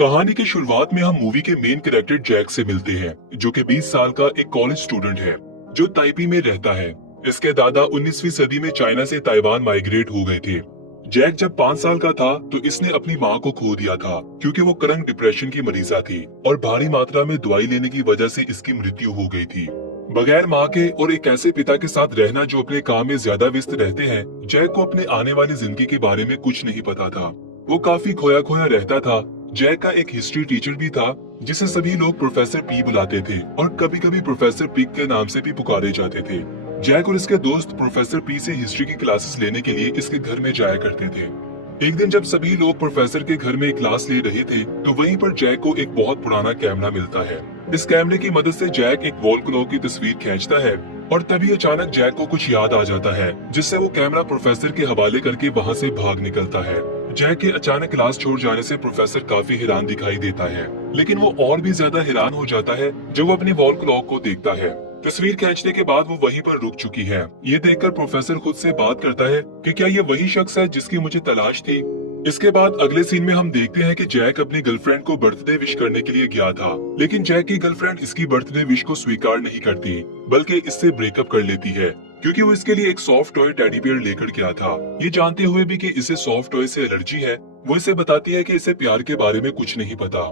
कहानी की शुरुआत में हम मूवी के मेन कैरेक्टर जैक से मिलते हैं, जो कि 20 साल का एक कॉलेज स्टूडेंट है जो ताइपी में रहता है। इसके दादा 19वीं सदी में चाइना से ताइवान माइग्रेट हो गए थे। जैक जब 5 साल का था तो इसने अपनी माँ को खो दिया था क्योंकि वो करंट डिप्रेशन की मरीजा थी और भारी मात्रा में दवाई लेने की वजह से इसकी मृत्यु हो गई थी। बगैर माँ के और एक ऐसे पिता के साथ रहना जो अपने काम में ज्यादा व्यस्त रहते हैं, जैक को अपने आने वाली जिंदगी के बारे में कुछ नहीं पता था। वो काफी खोया खोया रहता था। जैक का एक हिस्ट्री टीचर भी था जिसे सभी लोग प्रोफेसर पी बुलाते थे और कभी कभी प्रोफेसर पिग के नाम से भी पुकारे जाते थे। जैक और इसके दोस्त प्रोफेसर पी से हिस्ट्री की क्लासेस लेने के लिए इसके घर में जाया करते थे। एक दिन जब सभी लोग प्रोफेसर के घर में क्लास ले रहे थे तो वहीं पर जैक को एक बहुत पुराना कैमरा मिलता है। इस कैमरे की मदद से जैक एक वॉल क्लॉक की तस्वीर खींचता है और तभी अचानक जैक को कुछ याद आ जाता है, जिससे वो कैमरा प्रोफेसर के हवाले करके वहाँ से भाग निकलता है। जैक के अचानक क्लास छोड़ जाने से प्रोफेसर काफी हैरान दिखाई देता है, लेकिन वो और भी ज्यादा हैरान हो जाता है जब वो अपनी वॉल क्लॉक को देखता है। तस्वीर खींचने के बाद वो वहीं पर रुक चुकी है। ये देखकर प्रोफेसर खुद से बात करता है कि क्या ये वही शख्स है जिसकी मुझे तलाश थी। इसके बाद अगले सीन में हम देखते हैं कि जैक अपनी गर्लफ्रेंड को बर्थडे विश करने के लिए गया था, लेकिन जैक की गर्लफ्रेंड इसकी बर्थडे विश को स्वीकार नहीं करती बल्कि इससे ब्रेकअप कर लेती है क्योंकि वो इसके लिए एक सॉफ्ट टॉय टेडी बियर लेकर गया था। ये जानते हुए भी कि इसे सॉफ्ट टॉय से एलर्जी है, वो इसे बताती है कि इसे प्यार के बारे में कुछ नहीं पता।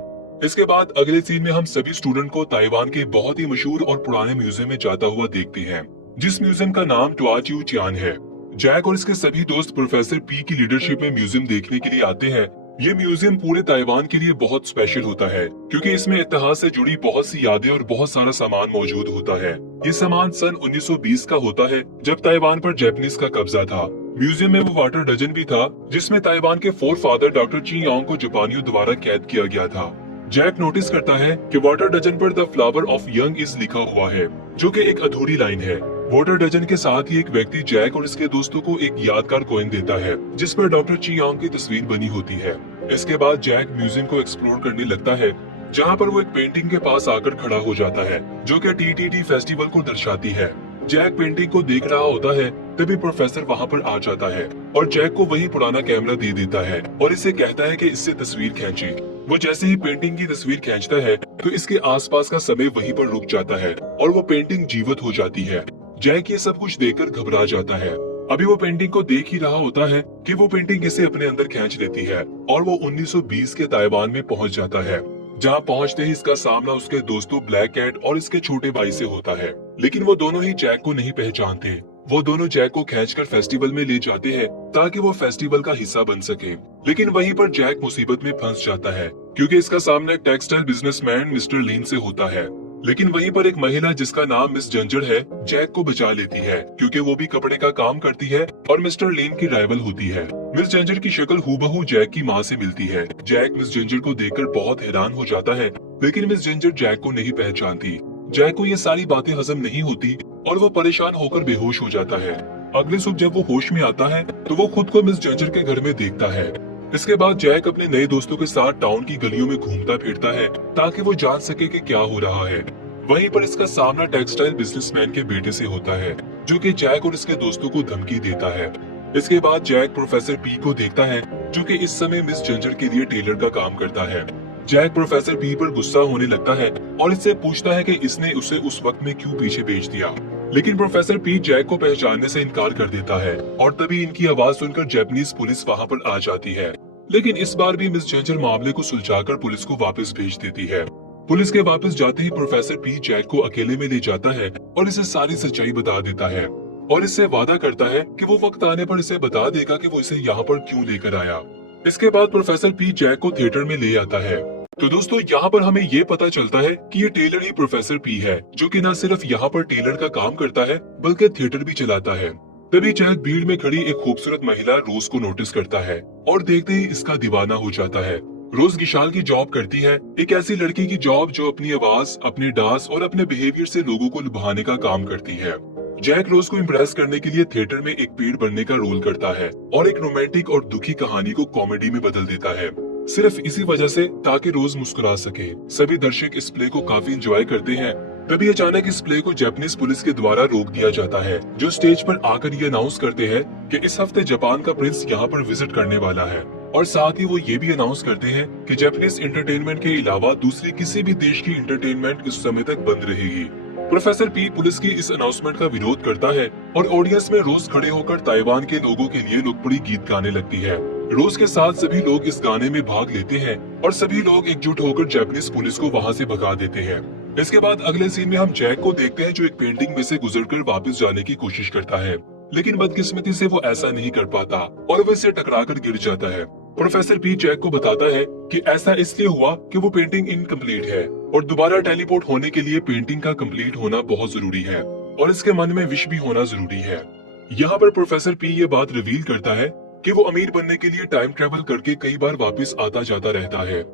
इसके बाद अगले सीन में हम सभी स्टूडेंट को ताइवान के बहुत ही मशहूर और पुराने म्यूजियम में जाता हुआ देखते हैं, जिस म्यूजियम का नाम ट्वाच्यू चियान है। जैक और इसके सभी दोस्त प्रोफेसर पी की लीडरशिप में म्यूजियम देखने के लिए आते हैं। ये म्यूजियम पूरे ताइवान के लिए बहुत स्पेशल होता है क्योंकि इसमें इतिहास से जुड़ी बहुत सी यादें और बहुत सारा सामान मौजूद होता है। ये सामान सन 1920 का होता है जब ताइवान पर जापानीज का कब्जा था। म्यूजियम में वो वाटर डजन भी था जिसमें ताइवान के फोर फादर डॉक्टर ची योंग को जापानियों द्वारा कैद किया गया था। जैक नोटिस करता है कि वाटर डजन पर the flower of young is लिखा हुआ है, जो कि एक अधूरी लाइन है। वाटर डजन के साथ ही एक व्यक्ति जैक और इसके दोस्तों को एक यादगार कॉइन देता है जिस पर डॉक्टर ची योंग की तस्वीर बनी होती है। इसके बाद जैक म्यूजियम को एक्सप्लोर करने लगता है, जहाँ पर वो एक पेंटिंग के पास आकर खड़ा हो जाता है जो कि टीटीटी फेस्टिवल को दर्शाती है। जैक पेंटिंग को देख रहा होता है, तभी प्रोफेसर वहाँ पर आ जाता है और जैक को वही पुराना कैमरा दे देता है और इसे कहता है कि इससे तस्वीर खींचे। वो जैसे ही पेंटिंग की तस्वीर खींचता है तो इसके आसपास का समय वहीं पर रुक जाता है और वो पेंटिंग जीवित हो जाती है। जैक ये सब कुछ देखकर घबरा जाता है। अभी वो पेंटिंग को देख ही रहा होता है कि वो पेंटिंग इसे अपने अंदर खींच लेती है और वो 1920 के ताइवान में पहुंच जाता है, जहां पहुंचते ही इसका सामना उसके दोस्तों ब्लैक कैट और इसके छोटे भाई से होता है, लेकिन वो दोनों ही जैक को नहीं पहचानते। वो दोनों जैक को खींचकर फेस्टिवल में ले जाते हैं ताकि वो फेस्टिवल का हिस्सा बन सके, लेकिन वहीं पर जैक मुसीबत में फंस जाता है क्योंकि इसका सामना एक टेक्सटाइल बिजनेसमैन मिस्टर लीन से होता है। लेकिन वहीं पर एक महिला जिसका नाम मिस जंजर है जैक को बचा लेती है क्योंकि वो भी कपड़े का काम करती है और मिस्टर लीन की राइवल होती है। मिस जंजर की शक्ल हूबहू जैक की माँ से मिलती है। जैक मिस जंजर को देखकर बहुत हैरान हो जाता है, लेकिन मिस जंजर जैक को नहीं पहचानती। जैक को ये सारी बातें हजम नहीं होती और वो परेशान होकर बेहोश हो जाता है। अगले सुबह जब वो होश में आता है तो वो खुद को मिस जंजर के घर में देखता है। इसके बाद जैक अपने नए दोस्तों के साथ टाउन की गलियों में घूमता फिरता है ताकि वो जान सके कि क्या हो रहा है। वहीं पर इसका सामना टेक्सटाइल बिजनेसमैन के बेटे से होता है जो कि जैक और इसके दोस्तों को धमकी देता है। इसके बाद जैक प्रोफेसर पी को देखता है जो कि इस समय मिस जंजर के लिए टेलर का काम करता है। जैक प्रोफेसर पी पर गुस्सा होने लगता है और इससे पूछता है कि इसने उसे उस वक्त में क्यों पीछे भेज दिया, लेकिन प्रोफेसर पी जैक को पहचानने से इनकार कर देता है और तभी इनकी आवाज सुनकर जापानीज पुलिस वहाँ पर आ जाती है। लेकिन इस बार भी मिस जंजर मामले को सुलझाकर पुलिस को वापस भेज देती है। पुलिस के वापस जाते ही प्रोफेसर पी जैक को अकेले में ले जाता है और इसे सारी सच्चाई बता देता है और इससे वादा करता है कि वो वक्त आने पर इसे बता देगा कि वो इसे यहाँ पर क्यों लेकर आया। इसके बाद प्रोफेसर पी जैक को थिएटर में ले आता है। तो दोस्तों यहाँ पर हमें ये पता चलता है कि ये टेलर ही प्रोफेसर पी है, जो कि न सिर्फ यहाँ पर टेलर का काम करता है बल्कि थिएटर भी चलाता है। तभी जैक भीड़ में खड़ी एक खूबसूरत महिला रोज को नोटिस करता है और देखते ही इसका दीवाना हो जाता है। रोज विशाल की जॉब करती है, एक ऐसी लड़की की जॉब जो अपनी आवाज, अपने डांस और अपने बिहेवियर से लोगों को लुभाने का काम करती है। जैक रोज को इम्प्रेस करने के लिए थिएटर में एक पेड़ बनने का रोल करता है और एक रोमांटिक और दुखी कहानी को कॉमेडी में बदल देता है, सिर्फ इसी वजह से ताकि रोज मुस्कुरा सके। सभी दर्शक इस प्ले को काफी एंजॉय करते हैं। तभी अचानक इस प्ले को जापानीज पुलिस के द्वारा रोक दिया जाता है, जो स्टेज पर आकर ये अनाउंस करते हैं कि इस हफ्ते जापान का प्रिंस यहाँ पर विजिट करने वाला है। और साथ ही वो ये भी अनाउंस करते हैं कि जापानीज एंटरटेनमेंट के अलावा दूसरी किसी भी देश की एंटरटेनमेंट इस समय तक बंद रहेगी। प्रोफेसर पी पुलिस की इस अनाउंसमेंट का विरोध करता है और ऑडियंस में रोज खड़े होकर ताइवान के लोगों के लिए लोकप्रिय गीत गाने लगती है। रोज के साथ सभी लोग इस गाने में भाग लेते हैं और सभी लोग एकजुट होकर जापानीज पुलिस को वहाँ से भगा देते हैं। इसके बाद अगले सीन में हम जैक को देखते हैं जो एक पेंटिंग में से गुजरकर वापस जाने की कोशिश करता है, लेकिन बदकिस्मती से वो ऐसा नहीं कर पाता और वो इससे टकराकर गिर जाता है। प्रोफेसर पी जैक को बताता है कि ऐसा इसलिए हुआ कि वो पेंटिंग इनकम्प्लीट है और दोबारा टेलीपोर्ट होने के लिए पेंटिंग का कंप्लीट होना बहुत जरूरी है और इसके मन में विश भी होना जरूरी है। यहाँ पर प्रोफेसर पी ये बात रिवील करता है कि वो अमीर बनने के लिए टाइम ट्रेवल करके कई बार वापस आता जाता रहता है।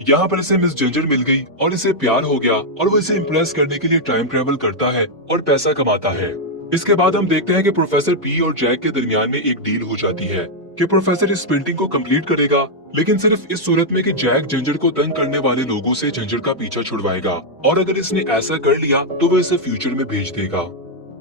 यहाँ पर इसे मिस जिंजर मिल गई और इसे प्यार हो गया और वो इसे इम्प्रेस करने के लिए टाइम ट्रेवल करता है और पैसा कमाता है। इसके बाद हम देखते हैं कि प्रोफेसर पी और जैक के दरमियान में एक डील हो जाती है कि प्रोफेसर इस पेंटिंग को कंप्लीट करेगा, लेकिन सिर्फ इस सूरत में कि जैक जिंजर को तंग करने वाले लोगों से जिंजर का पीछा छुड़वाएगा और अगर इसने ऐसा कर लिया तो वो इसे फ्यूचर में भेज देगा।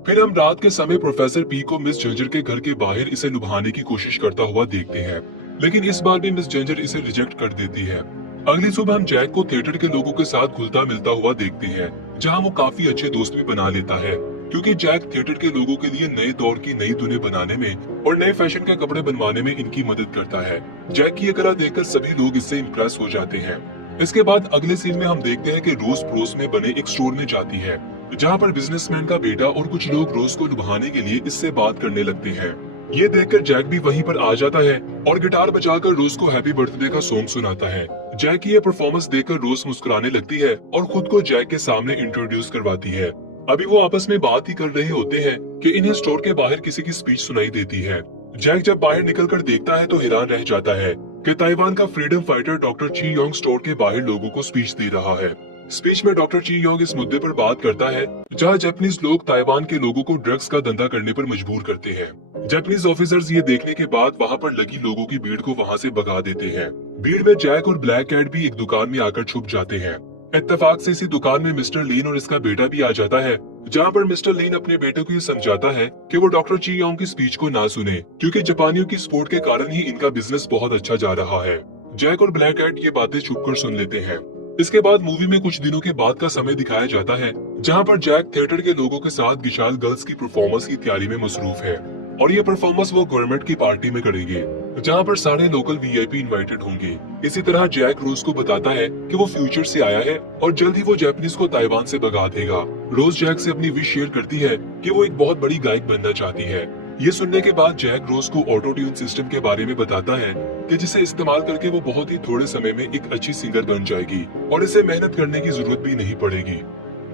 फिर हम रात के समय प्रोफेसर पी को मिस जिंजर के घर के बाहर इसे लुभाने की कोशिश करता हुआ देखते हैं, लेकिन इस बार भी मिस जिंजर इसे रिजेक्ट कर देती है। अगली सुबह हम जैक को थिएटर के लोगों के साथ घुलता मिलता हुआ देखते हैं, जहाँ वो काफी अच्छे दोस्त भी बना लेता है, क्योंकि जैक थिएटर के लोगों के लिए नए दौर की नई धुनें बनाने में और नए फैशन के कपड़े बनवाने में इनकी मदद करता है। जैक की ये कला देखकर सभी लोग इससे इम्प्रेस हो जाते हैं। इसके बाद अगले सीन में हम देखते हैं कि रोज पड़ोस में बने एक स्टोर में जाती है, जहाँ पर बिजनेसमैन का बेटा और कुछ लोग रोज को लुभाने के लिए इससे बात करने लगते हैं। ये देखकर जैक भी वहीं पर आ जाता है और गिटार बजाकर रोज को हैप्पी बर्थडे का सॉन्ग सुनाता है। जैक की ये परफॉर्मेंस देखकर रोज मुस्कुराने लगती है और खुद को जैक के सामने इंट्रोड्यूस करवाती है। अभी वो आपस में बात ही कर रहे होते हैं कि इन्हें स्टोर के बाहर किसी की स्पीच सुनाई देती है। जैक जब बाहर निकलकर देखता है तो हैरान रह जाता है कि ताइवान का फ्रीडम फाइटर डॉक्टर ची योंग स्टोर के बाहर लोगों को स्पीच दे रहा है। स्पीच में डॉक्टर ची योंग इस मुद्दे पर बात करता है जहां जापानीज लोग ताइवान के लोगों को ड्रग्स का धंधा करने पर मजबूर करते हैं। जापानीज ऑफिसर्स ये देखने के बाद वहां पर लगी लोगों की भीड़ को वहां से भगा देते हैं। भीड़ में जैक और ब्लैक कैट भी एक दुकान में आकर छुप जाते हैं। इत्तेफाक से इसी दुकान में मिस्टर लीन और इसका बेटा भी आ जाता है, जहाँ पर मिस्टर लीन अपने बेटे को ये समझाता है कि वो डॉक्टर ची योंग की स्पीच को ना सुने, क्योंकि जापानियों की सपोर्ट के कारण ही इनका बिजनेस बहुत अच्छा जा रहा है। जैक और ब्लैक कैट ये बातें छुपकर सुन लेते हैं। इसके बाद मूवी में कुछ दिनों के बाद का समय दिखाया जाता है, जहाँ पर जैक थिएटर के लोगों के साथ विशाल गर्ल्स की परफॉर्मेंस की तैयारी में मसरूफ है और ये परफॉर्मेंस वो गवर्नमेंट की पार्टी में करेंगे, जहाँ पर सारे लोकल वीआईपी इनवाइटेड होंगे। इसी तरह जैक रोज को बताता है कि वो फ्यूचर से आया है और जल्द ही वो जापानीज को ताइवान से भगा देगा। रोज जैक से अपनी विश शेयर करती है कि वो एक बहुत बड़ी गायक बनना चाहती है। ये सुनने के बाद जैक रोज को ऑटो ट्यून सिस्टम के बारे में बताता है कि जिसे इस्तेमाल करके वो बहुत ही थोड़े समय में एक अच्छी सिंगर बन जाएगी और इसे मेहनत करने की जरूरत भी नहीं पड़ेगी।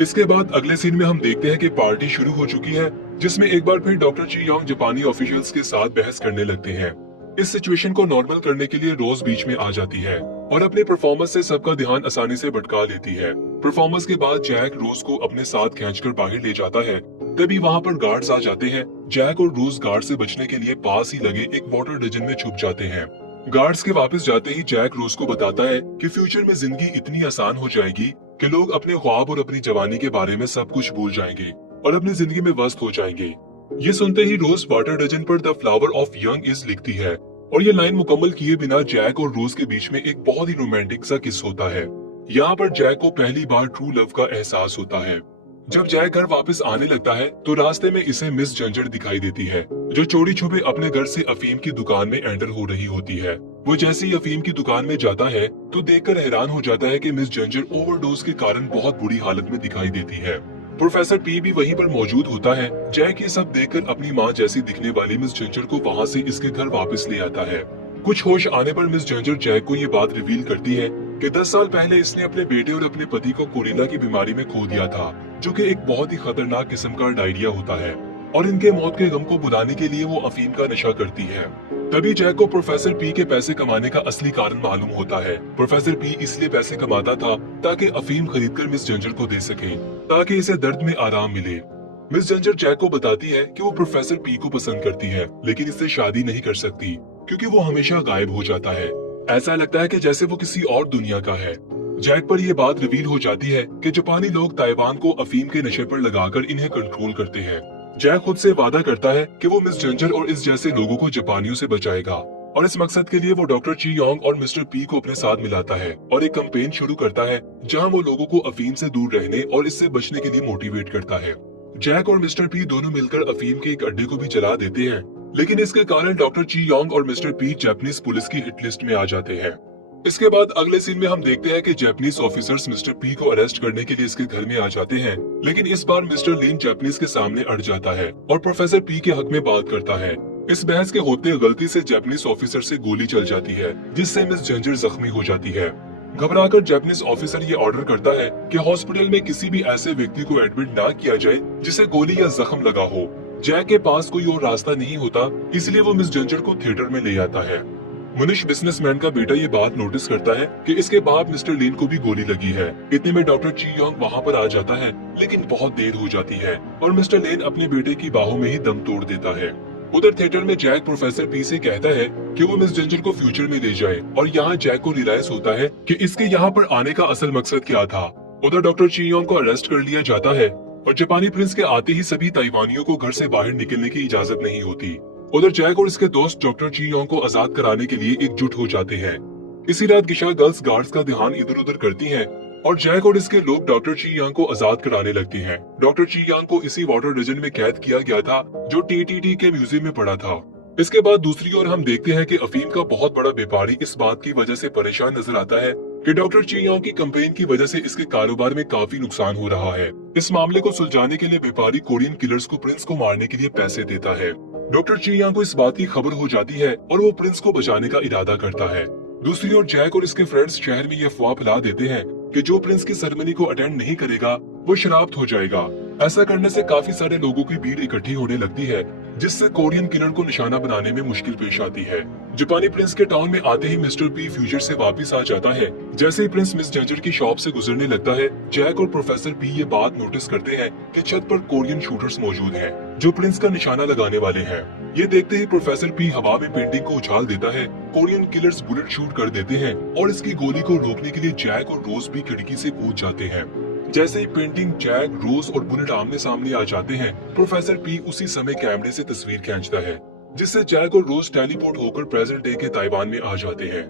इसके बाद अगले सीन में हम देखते हैं कि पार्टी शुरू हो चुकी है, जिसमें एक बार फिर डॉक्टर ची योंग जापानी ऑफिशियल्स के साथ बहस करने लगते हैं। इस सिचुएशन को नॉर्मल करने के लिए रोज बीच में आ जाती है और अपने परफॉर्मेंस से सबका ध्यान आसानी से भटका लेती है। परफॉर्मेंस के बाद जैक रोज को अपने साथ खींचकर बाहर ले जाता है। तभी वहाँ पर गार्ड्स आ जाते हैं। जैक और रोज गार्ड से बचने के लिए पास ही लगे एक वाटर डजन में छुप जाते हैं। गार्ड्स के वापस जाते ही जैक रोज को बताता है कि फ्यूचर में जिंदगी इतनी आसान हो जाएगी कि लोग अपने ख्वाब और अपनी जवानी के बारे में सब कुछ भूल जाएंगे और अपनी जिंदगी में व्यस्त हो जाएंगे। ये सुनते ही रोज वाटर डजन पर the flower of young is लिखती है और ये लाइन मुकम्मल किए बिना जैक और रोज के बीच में एक बहुत ही रोमांटिक सा किस होता है। यहाँ पर जैक को पहली बार ट्रू लव का एहसास होता है। जब जैक घर वापस आने लगता है तो रास्ते में इसे मिस जिंजर दिखाई देती है, जो चोरी छुपे अपने घर से अफीम की दुकान में एंटर हो रही होती है। वो जैसे ही अफीम की दुकान में जाता है तो देखकर हैरान हो जाता है कि मिस जिंजर ओवरडोज के कारण बहुत बुरी हालत में दिखाई देती है। प्रोफेसर पी भी वहीं पर मौजूद होता है। जैक ये सब देखकर अपनी माँ जैसी दिखने वाली मिस जिंजर को वहाँ से इसके घर वापस ले आता है। कुछ होश आने पर मिस जिंजर जैक को ये बात रिवील करती है कि 10 साल पहले इसने अपने बेटे और अपने पति को कोरेला की बीमारी में खो दिया था, जो कि एक बहुत ही खतरनाक किस्म का डायरिया होता है और इनके मौत के गम को बुलाने के लिए वो अफीम का नशा करती है। तभी जैक को प्रोफेसर पी के पैसे कमाने का असली कारण मालूम होता है। प्रोफेसर पी इसलिए पैसे कमाता था ताकि अफीम खरीदकर मिस जिंजर को दे सके, ताकि इसे दर्द में आराम मिले। मिस जिंजर जैक को बताती है कि वो प्रोफेसर पी को पसंद करती है, लेकिन इससे शादी नहीं कर सकती क्योंकि वो हमेशा गायब हो जाता है। ऐसा लगता है कि जैसे वो किसी और दुनिया का है। जैक पर यह बात रिवील हो जाती है कि जापानी लोग ताइवान को अफीम के नशे पर लगाकर इन्हें कंट्रोल करते हैं। जैक खुद से वादा करता है कि वो मिस जिंजर और इस जैसे लोगों को जापानियों से बचाएगा। और इस मकसद के लिए वो डॉक्टर ची योंग और मिस्टर पी को अपने साथ मिलाता है और एक कैंपेन शुरू करता है जहां वो लोगों को अफीम से दूर रहने और इससे बचने के लिए मोटिवेट करता है। जैक और मिस्टर पी दोनों मिलकर अफीम के एक अड्डे को भी जला देते हैं, लेकिन इसके कारण डॉक्टर ची योंग और मिस्टर पी जापानीज पुलिस की हिट लिस्ट में आ जाते हैं। इसके बाद अगले सीन में हम देखते हैं कि जापानीज ऑफिसर्स मिस्टर पी को अरेस्ट करने के लिए इसके घर में आ जाते हैं, लेकिन इस बार मिस्टर लीन जापानीज के सामने अड़ जाता है और प्रोफेसर पी के हक में बात करता है। इस बहस के होते गलती से जापानीज ऑफिसर से गोली चल जाती है, जिससे मिस जिंजर जख्मी हो जाती है। घबराकर जापानीज ऑफिसर ये ऑर्डर करता है कि हॉस्पिटल में किसी भी ऐसे व्यक्ति को एडमिट ना किया जाए जिसे गोली या जख्म लगा हो। जैक के पास कोई और रास्ता नहीं होता, इसलिए वो मिस जिंजर को थिएटर में ले आता है। मुनिश बिजनेसमैन का बेटा ये बात नोटिस करता है कि इसके बाप मिस्टर लीन को भी गोली लगी है। इतने में डॉक्टर ची योंग वहाँ पर आ जाता है, लेकिन बहुत देर हो जाती है और मिस्टर लीन अपने बेटे की बाहों में ही दम तोड़ देता है। उधर थिएटर में जैक प्रोफेसर पी से कहता है कि वो मिस जिंजर को फ्यूचर में ले जाए और यहाँ जैक को रियलाइज होता है कि इसके यहाँ पर आने का असल मकसद क्या था। उधर डॉक्टर ची योंग को अरेस्ट कर लिया जाता है और जापानी प्रिंस के आते ही सभी ताइवानियों को घर से बाहर निकलने की इजाजत नहीं होती। उधर जैक और इसके दोस्त डॉक्टर ची योंग को आजाद कराने के लिए एकजुट हो जाते हैं। इसी रात गिशा गर्ल्स गार्ड्स का ध्यान इधर उधर करती हैं और जैक और इसके लोग डॉक्टर ची यांग को आजाद कराने लगते हैं। डॉक्टर ची यांग को इसी वाटर डजन में कैद किया गया था जो टीटीटी के म्यूजियम में पड़ा था। इसके बाद दूसरी ओर हम देखते हैं कि अफीम का बहुत बड़ा व्यापारी इस बात की वजह से परेशान नजर आता है कि डॉक्टर ची यांग की कैंपेन की वजह से इसके कारोबार में काफी नुकसान हो रहा है। इस मामले को सुलझाने के लिए व्यापारी कोरियन किलर्स को प्रिंस को मारने के लिए पैसे देता है। डॉक्टर ची यांग को इस बात की खबर हो जाती है और वो प्रिंस को बचाने का इरादा करता है। दूसरी ओर जैक और इसके फ्रेंड्स शहर में ये अफवाह फैला देते हैं कि जो प्रिंस की सेरेमनी को अटेंड नहीं करेगा वो शराब्त हो जाएगा। ऐसा करने से काफी सारे लोगों की भीड़ इकट्ठी होने लगती है, जिससे कोरियन किलर को निशाना बनाने में मुश्किल पेश आती है। जापानी प्रिंस के टाउन में आते ही मिस्टर पी फ्यूचर से वापस आ जाता है। जैसे ही प्रिंस मिस जिंजर की शॉप से गुजरने लगता है, जैक और प्रोफेसर पी ये बात नोटिस करते हैं कि छत पर कोरियन शूटर्स मौजूद हैं, जो प्रिंस का निशाना लगाने वाले हैं। ये देखते ही प्रोफेसर पी हवा में पेंटिंग को उछाल देता है। कोरियन किलर्स बुलेट शूट कर देते हैं और इसकी गोली को रोकने के लिए जैक और रोज भी खिड़की से कूद जाते हैं। जैसे ही पेंटिंग, जैक, रोज और बुलेट आमने सामने आ जाते हैं, प्रोफेसर पी उसी समय कैमरे से तस्वीर खींचता है, जिससे जैक और रोज टेलीपोर्ट होकर प्रेजेंट डे के ताइवान में आ जाते हैं।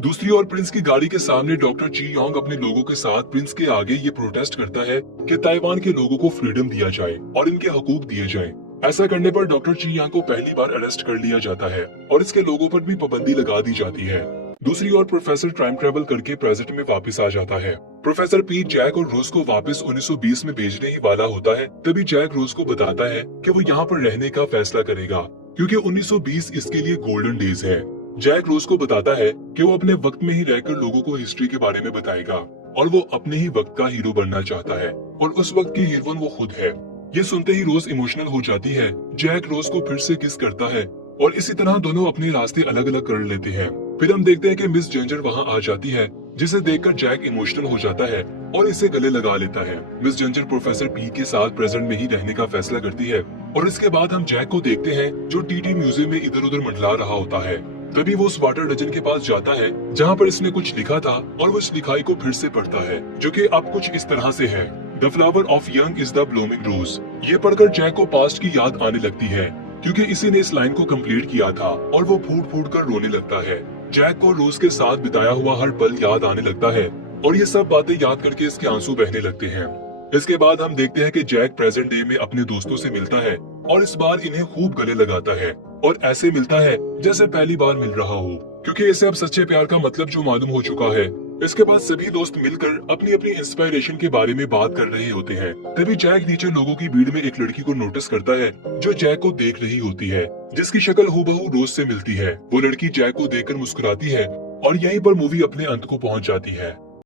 दूसरी ओर प्रिंस की गाड़ी के सामने डॉक्टर ची योंग अपने लोगों के साथ प्रिंस के आगे ये प्रोटेस्ट करता है कि ताइवान के लोगों को फ्रीडम दिया जाए और इनके हकूक दिए जाए। ऐसा करने पर डॉक्टर ची यांग को पहली बार अरेस्ट कर लिया जाता है और इसके लोगों पर भी पाबंदी लगा दी जाती है। दूसरी ओर प्रोफेसर टाइम ट्रेवल करके प्रेजेंट में वापस आ जाता है। प्रोफेसर पी जैक और रोज को वापस 1920 में भेजने ही वाला होता है, तभी जैक रोज को बताता है कि वो यहाँ पर रहने का फैसला करेगा क्योंकि 1920 इसके लिए गोल्डन डेज है। जैक रोज को बताता है कि वो अपने वक्त में ही रहकर लोगों को हिस्ट्री के बारे में बताएगा और वो अपने ही वक्त का हीरो बनना चाहता है और उस वक्त की हीरोइन वो खुद है। ये सुनते ही रोज इमोशनल हो जाती है। जैक रोज को फिर से किस करता है और इसी तरह दोनों अपने रास्ते अलग अलग कर लेते हैं। फिर हम देखते हैं कि मिस जिंजर वहाँ आ जाती है, जिसे देखकर जैक इमोशनल हो जाता है और इसे गले लगा लेता है। मिस जिंजर प्रोफेसर पी के साथ प्रेजेंट में ही रहने का फैसला करती है और इसके बाद हम जैक को देखते हैं जो टीटी म्यूजियम में इधर उधर मंडला रहा होता है। तभी वो उस वाटर डजन के पास जाता है जहाँ पर इसने कुछ लिखा था और वो इस लिखाई को फिर से पढ़ता है, जो कि अब कुछ इस तरह से है: the flower of young is the blooming rose. ये पढ़कर जैक को पास्ट की याद आने लगती है क्योंकि इसी ने इस लाइन को कंप्लीट किया था और वो फूट फूट कर रोने लगता है। जैक को रोज के साथ बिताया हुआ हर पल याद आने लगता है और ये सब बातें याद करके इसके आंसू बहने लगते हैं। इसके बाद हम देखते हैं कि जैक प्रेजेंट डे में अपने दोस्तों से मिलता है और इस बार इन्हें खूब गले लगाता है और ऐसे मिलता है जैसे पहली बार मिल रहा हो, क्योंकि इसे अब सच्चे प्यार का मतलब जो मालूम हो चुका है। इसके बाद सभी दोस्त मिलकर अपनी अपनी इंस्पिरेशन के बारे में बात कर रहे होते हैं। तभी जैक नीचे लोगों की भीड़ में एक लड़की को नोटिस करता है जो जैक को देख रही होती है, जिसकी शक्ल हूबहू रोज से मिलती है। वो लड़की जैक को देखकर मुस्कुराती है और यहीं पर मूवी अपने अंत को पहुंच जाती है।